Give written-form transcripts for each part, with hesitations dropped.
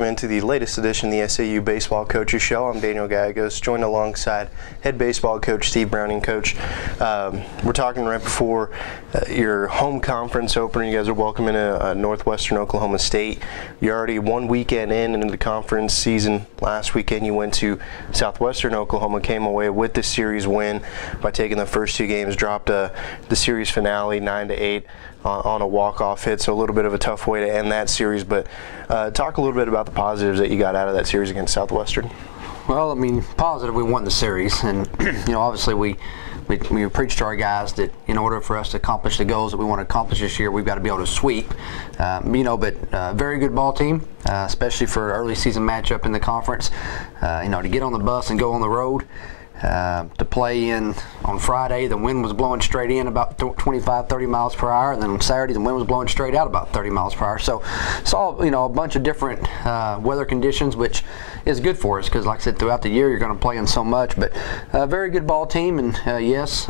welcome into the latest edition of the SAU Baseball Coaches Show. I'm Daniel Gallegos, joined alongside head baseball coach Steve Browning. Coach, we're talking right before your home conference opener. You guys are welcoming Northwestern Oklahoma State. You're already one weekend into the conference season. Last weekend you went to Southwestern Oklahoma, came away with the series win by taking the first two games, dropped the series finale 9-8 on a walk-off hit, so a little bit of a tough way to end that series. But talk a little bit about the positives that you got out of that series against Southwestern. Well, I mean, positive, we won the series, and obviously we preached to our guys that in order for us to accomplish the goals that we want to accomplish this year, we've got to be able to sweep. But very good ball team, especially for an early season matchup in the conference. To get on the bus and go on the road. To play in on Friday, the wind was blowing straight in about 25-30 miles per hour, and then on Saturday the wind was blowing straight out about 30 miles per hour. So saw a bunch of different weather conditions, which is good for us because, like I said, throughout the year you're going to play in so much. But very good ball team, and yes.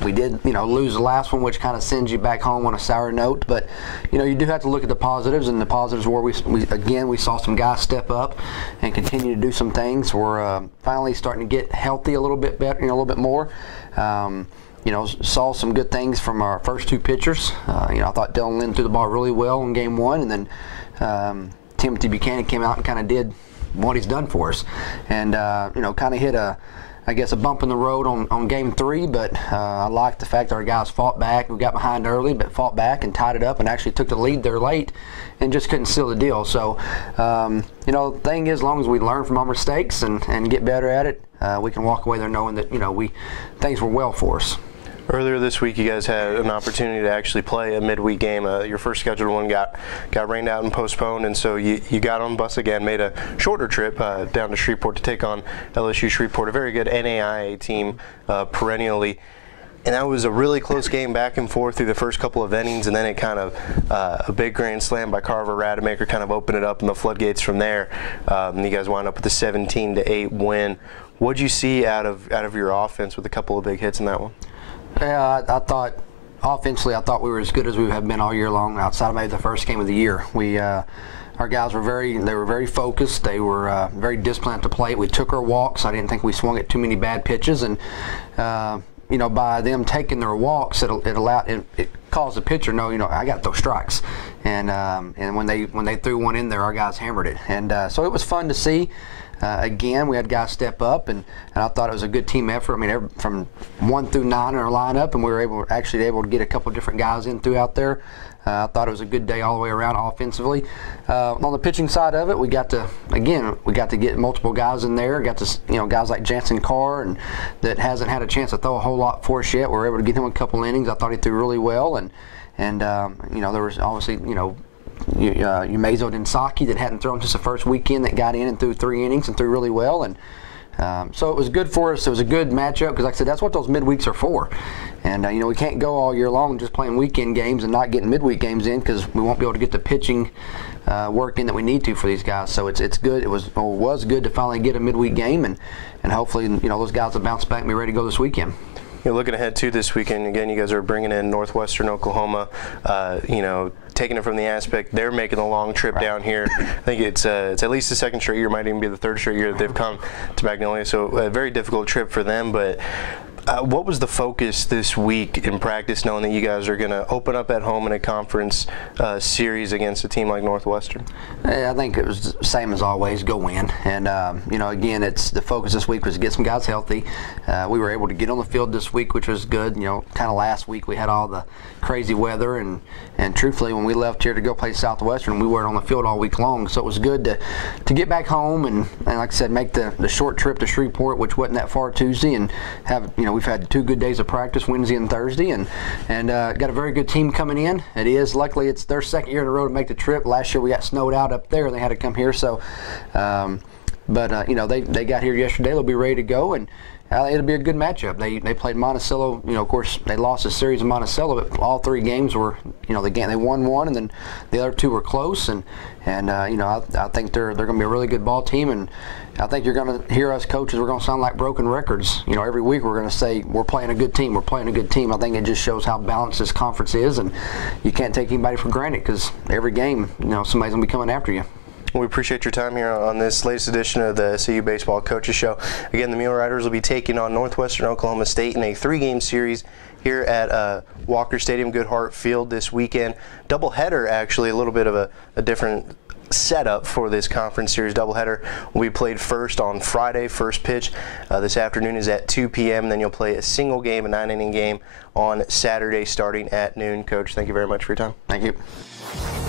We did, lose the last one, which kind of sends you back home on a sour note. But, you do have to look at the positives, and the positives were we saw some guys step up and continue to do some things. We're finally starting to get healthy a little bit better, a little bit more. Saw some good things from our first two pitchers. I thought Dylan Lynn threw the ball really well in game one, and then Timothy Buchanan came out and kind of did what he's done for us, and kind of hit a bump in the road on game three, but I liked the fact that our guys fought back. We got behind early, but fought back and tied it up and actually took the lead there late and just couldn't seal the deal. So, the thing is, as long as we learn from our mistakes and get better at it, we can walk away there knowing that, things were well for us. Earlier this week, you guys had an opportunity to actually play a midweek game. Your first scheduled one got rained out and postponed, and so you got on the bus again, made a shorter trip down to Shreveport to take on LSU Shreveport, a very good NAIA team perennially. And that was a really close game back and forth through the first couple of innings, and then it kind of a big grand slam by Carver Rademacher kind of opened it up in the floodgates from there. And you guys wound up with a 17-8 win. What did you see out of your offense with a couple of big hits in that one? Yeah, I thought offensively, we were as good as we have been all year long. Outside of maybe the first game of the year, our guys were very focused. They were very disciplined at the plate. We took our walks. I didn't think we swung at too many bad pitches, and by them taking their walks, it caused the pitcher know, I got those strikes, and when they threw one in there, our guys hammered it, and so it was fun to see. Again, we had guys step up, and I thought it was a good team effort. I mean, from 1 through 9 in our lineup, and we were able to get a couple different guys in throughout there. I thought it was a good day all the way around offensively. On the pitching side of it, we got to get multiple guys in there. Got to, guys like Jansen Carr, and that hasn't had a chance to throw a whole lot for us yet. We were able to get him a couple innings. I thought he threw really well, and there was obviously, Umezo Densaki that hadn't thrown since the first weekend that got in and threw 3 innings and threw really well, and so it was good for us. It was a good matchup because, like I said, that's what those midweeks are for. And we can't go all year long just playing weekend games and not getting midweek games in because we won't be able to get the pitching work in that we need to for these guys. So it's good. It was good to finally get a midweek game, and hopefully those guys will bounce back and be ready to go this weekend. Looking ahead to this weekend, again, you guys are bringing in Northwestern Oklahoma, taking it from the aspect they're making a long trip down here. I think it's at least the second straight year, might even be the third straight year that they've come to Magnolia, so a very difficult trip for them. But what was the focus this week in practice, knowing that you guys are going to open up at home in a conference series against a team like Northwestern? I think it was the same as always, go win. And, again, the focus this week was to get some guys healthy. We were able to get on the field this week, which was good. Kind of last week we had all the crazy weather, and truthfully, when we left here to go play Southwestern, we weren't on the field all week long. So it was good to get back home and like I said, make the short trip to Shreveport, which wasn't that far Tuesday, and have, we've had 2 good days of practice, Wednesday and Thursday, and got a very good team coming in. Luckily it's their second year in a row to make the trip. Last year we got snowed out up there and they had to come here, so they got here yesterday. They'll be ready to go, and it'll be a good matchup. They played Monticello. Of course, they lost a series in Monticello, but all 3 games were, they won 1, and then the other 2 were close. And I think they're going to be a really good ball team. And I think you're going to hear us coaches. We're going to sound like broken records. Every week we're going to say we're playing a good team. We're playing a good team. I think it just shows how balanced this conference is, and you can't take anybody for granted because every game, somebody's going to be coming after you. We appreciate your time here on this latest edition of the SAU Baseball Coaches Show. Again, the Mule Riders will be taking on Northwestern Oklahoma State in a 3-game series here at Walker Stadium, Goodhart Field this weekend. Doubleheader, actually, a little bit of a different setup for this conference series. Doubleheader will be played first on Friday. First pitch this afternoon is at 2 p.m. Then you'll play a single game, a 9-inning game on Saturday starting at noon. Coach, thank you very much for your time. Thank you.